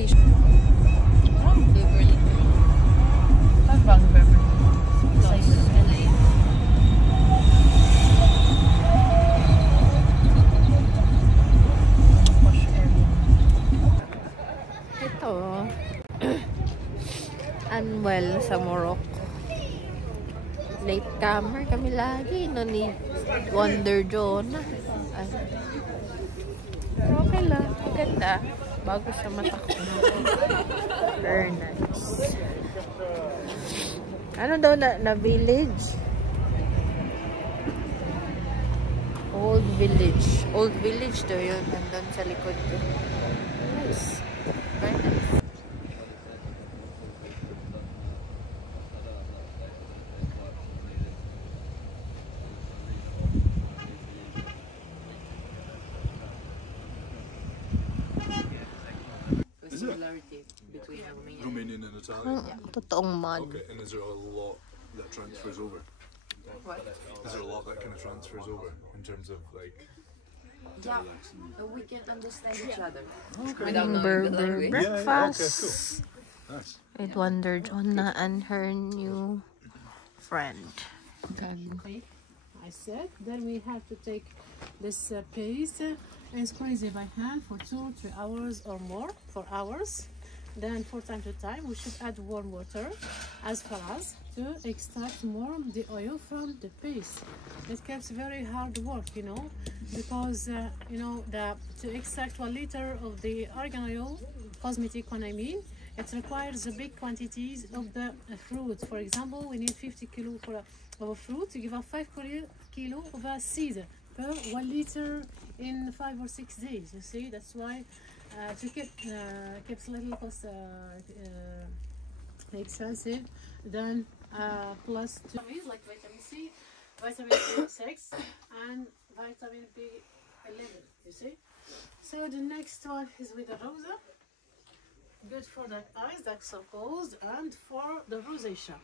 t-shirt. Beverly. Saan bang Beverly? Size LA. Posh area. Ito. Unwell sa Morocco. Late comer kami lagi. No ni Wonder Jonah. Ay. Okay lang. Maganda. Bago sa mata ko. Very nice. Ano daw na village? Old village. Old village daw yun. Nandun sa likod ko. Nice. Very nice. Similarity between Romanian and Italian. Totoong man. Okay, and is there a lot that transfers over? What? Is there a lot that kind of transfers over in terms of like? Yeah, we can understand each other. Okay. Without knowing the language. Yeah, Breakfast. okay, cool. Nice. With Wonder Jonah and her new friend. I said, then we have to take this paste and squeeze it by hand for 2-3 hours or more, 4 hours. Then from time to time we should add warm water as far as to extract more of the oil from the paste. It gets very hard work, you know, because you know, to extract 1 liter of the argan oil, cosmetic one I mean, it requires a big quantities of the fruit. For example, we need 50 kilo of a fruit to give us 5 kilo of a seed per 1 liter in 5 or 6 days. You see, that's why to keeps a little cost expensive. Then plus vitamins like vitamin C, vitamin B6, and vitamin B11. You see. So the next one is with the rosa. Good for the eyes, that's supposed, and for the rosacea.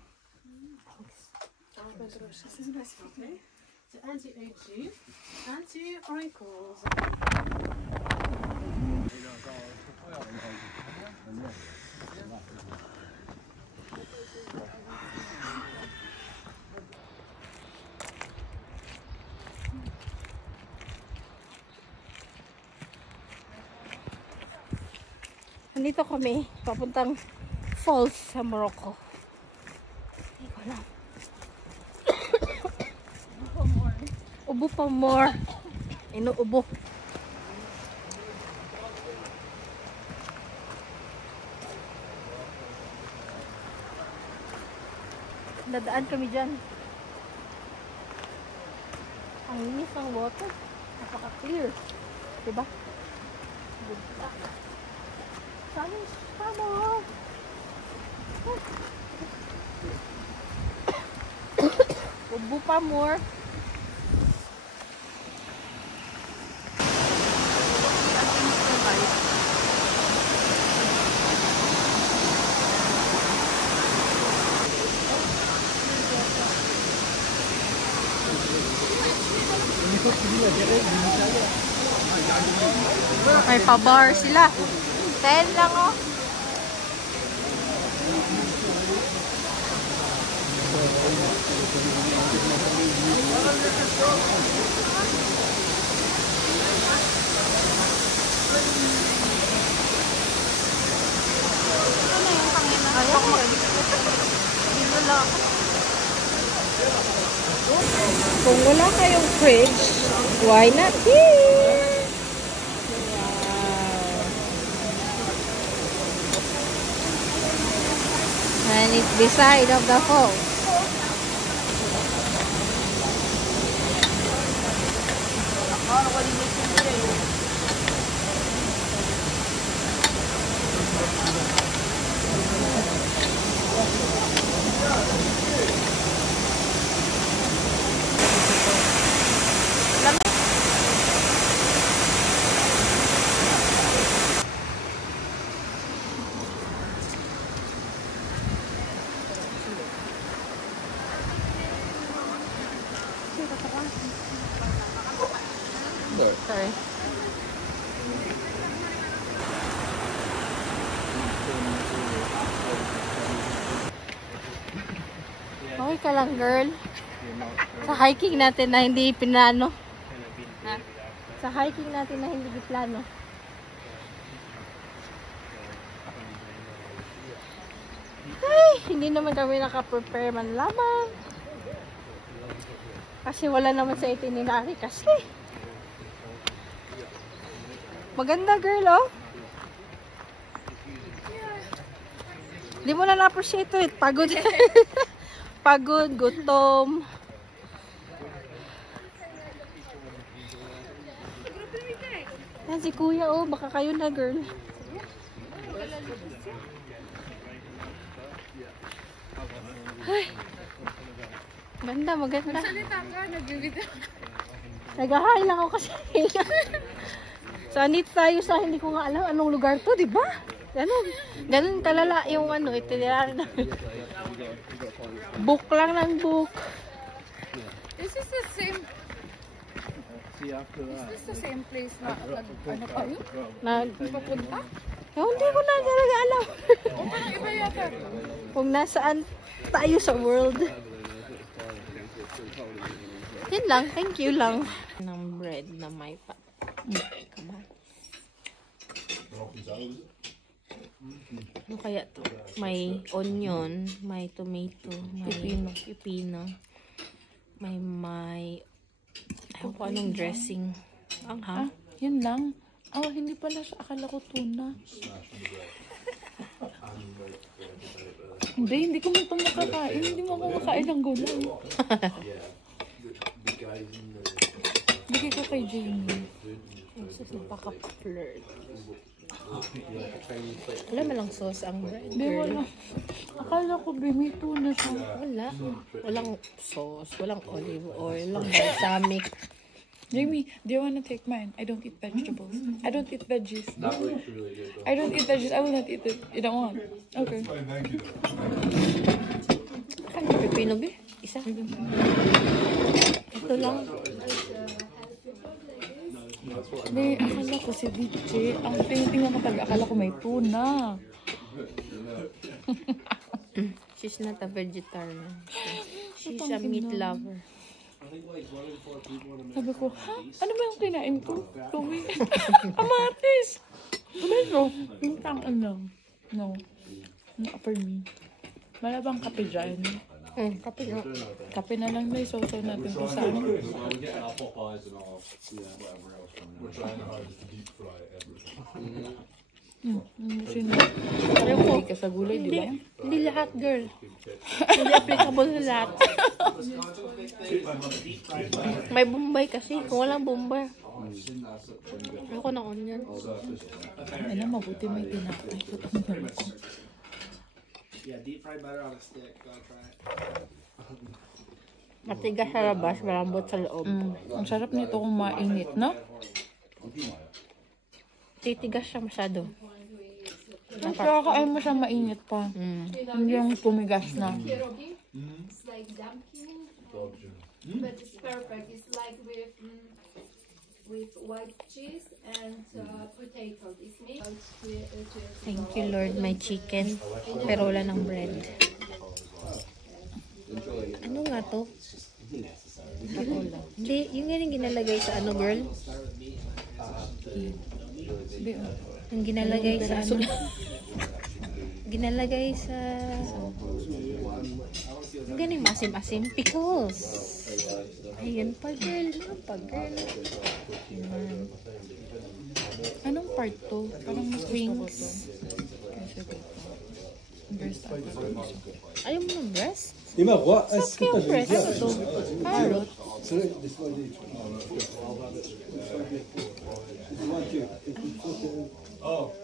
Okay. The anti-aging, anti-wrinkles. Nandito kami, papuntang falls sa Morocco. Hindi ko alam. Ubo pa more. Inuubo. Dadaan kami dyan. Ang linis ng water. Napaka-clear. Diba? Diba? Sama. Ubo pa more. May pa-bar sila. 10 lang oh. Ayaw ko. Dito lang. Kung wala kayong fridge, why not here? And it's beside of the falls. Sorry. Okay ka lang, girl. Sa hiking natin na hindi pinano. Ha? Sa hiking natin na hindi plano. Ay, hindi naman kami naka-prepare man lamang. Kasi wala naman sa itinerary kasi. Maganda, girl, oh. Hindi mo na na-appreciate it. Pagod. Pagod, gutom. Yan si kuya, oh. Baka kayo na, girl. Ay. Ganda, maganda. Salita ka, nagbibigay. Nag-hi lang ako kasi. Sanit tayo sa hindi ko nga alam anong lugar to, di ba? Ganun kalala yung itinerary namin. Book lang ng book. Is this the same? Is this the same place na ano kami? Papunta? Hindi ko na talaga alam. O parang iba yata. Kung nasaan tayo sa world. Yun lang, thank you lang. Ng bread na may ano kaya to? May onion, may tomato, may pipino, may ayaw ko anong dressing. Ah, yun lang. Oh, hindi pala siya. Akala ko tuna. Hindi ko ito makakain. Hindi mo ako makain ng gulay. Bigay ko kay Jamie. Sus, napaka-flirt. Wala malang sauce ang bread, Hindi, girl. wala. Akala ko may tuna siya. Wala. Walang sauce, walang olive oil, walang balsamic. Jamie, do you want to take mine? I don't eat vegetables. I don't eat veggies. I don't eat veggies. I will not eat it. You don't want? Okay. Ano, pipino ba? Isa? Ito lang. May akala ko si DJ. Ang tingin ko talaga, akala ko may tuna. She's not a vegetarian. She's a meat lover. Sabi ko, ha? Ano ba yung kinain ko? Tumi. Amatis! Tomato. Yung tangan lang. No. Not for me. Wala bang kape dyan? Kape na. Kape na lang na isosaw natin kung saan. Alam ko, Hindi ka sa gulay, di ba? hindi lahat, girl. Hindi applicable sa lahat. May Bombay kasi. Kung walang Bombay. Ako ng onion. Ano, mabuti may tinapay. Tutong naman ko. Yeah, deep fried butter on a stick. Gotta try it. Matigas sa labas, malambot sa loob. Ang sarap nito kung mainit, no? Titigas siya masyado. Kakain mo siya mainit pa. Hindi yung tumigas na. It's like dumpling, but it's perfect. It's like with white cheese and potato. It's mixed. Thank you, Lord, may chicken. Pero wala ng bread. Ano nga to? Hindi, yung ganyan ginalagay sa ano, girl? Yung ginalagay sa ano? Ginalagay sa... Yung ganyan masim-asim. Pickles. Ayun pa, girl. Ano pa, girl? Ayan. Anong part to? Parang mas Wings. Ayaw mo ng breast? Est-ce que Okay, ang breast. Ano to? Carrot.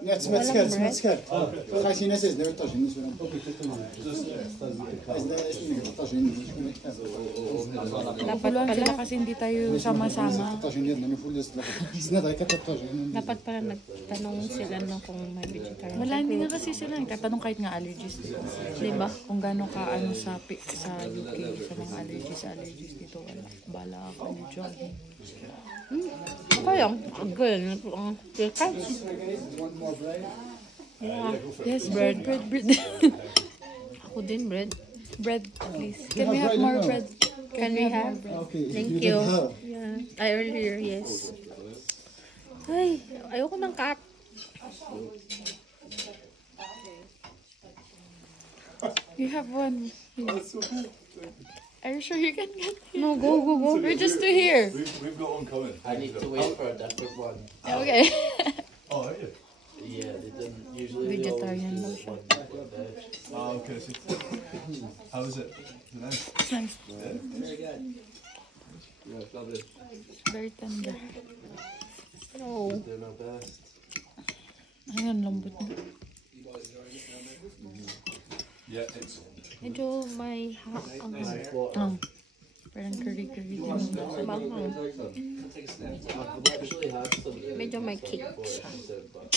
Yeah, Walang breast. خايسين اساس داير الطاجين Dapat pala. kasi hindi tayo sama-sama. الطاجين ديالنا ما فول سناد غير كتر الطاجين Dapat pala nagtanong sila no kung may vegetarian. Wala, hindi nga kasi sila nagtatanong kahit nga allergies. Diba? Kung gano'n ka ano sa UK, sa mga allergies dito. Wala. Bala ka ni John. Okay lang. Girl, ang chicken. Yeah. Yes, bread. Ako din, bread. bread, please. Can we have more bread? Can we have? Okay, Thank you. Yeah. I earlier, yes. Ay, ayoko ng cat. You have one. Are you sure you can get it? No, go. We're just two here. We've got one coming. I need to wait for a different one. Okay. Oh, are you? Yeah, they didn't usually. Vegetarian they daw always siya. use one with veg. Oh, okay. So, how is it? Nice. It's nice. Very good. Yeah, lovely. Very tender. No. Doing our best. Ayan, lambot na. Yeah, it's. Medyo may Nice water. parang curry-curry din. Bangang. I've literally had some. Medyo may kick. Before it comes out, but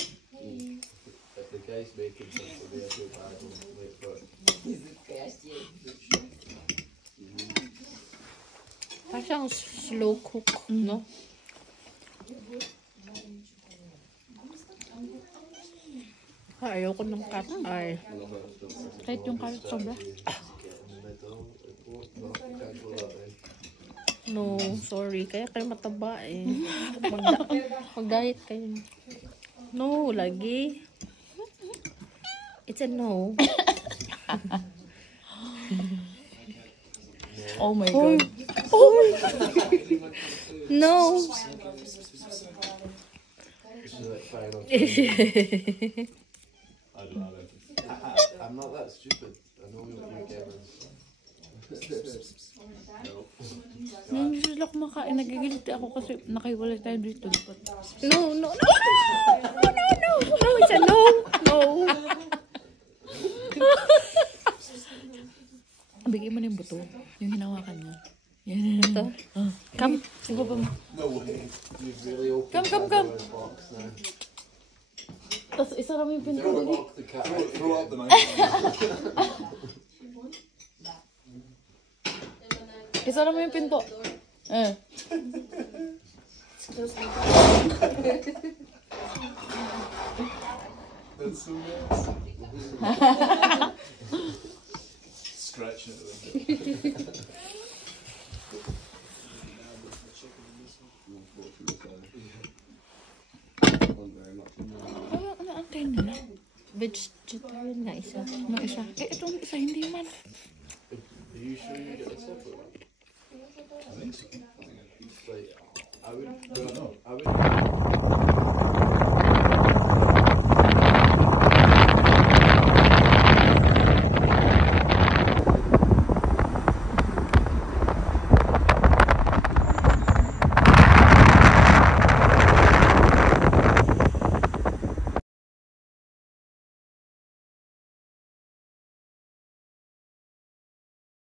if the guy's making something, we have to bad and wait for it. Parang siyang slow cook, no? Ayoko ng cat eye. Kahit yung carrot sobra. No, sorry. Kaya kayo mataba eh. Mag-diet kayo. No, lagi. It's a no. Oh my God. No. I don't have anything. I'm not that stupid. I know what your game is. Hindi sila kumakain. Nagigilty ako kasi nakaiwalay tayo dito. No. No, it's a no. No. Bigay mo na yung buto. Yung hinawakan niya. Yan. Ito. Come. Sige pa mo. No way. You've really opened Come. Pandora's box now. Tapos isara mo yung pinto. Don't lock the cat out. Throw up the knife. Isara mo yung pinto. That's so nice. Scratching at the window. Ano ang tayo nila? Vegetarian na isa. Yung isa. Itong isa hindi man. Are you sure you get a separate one? I think so. Like, I would.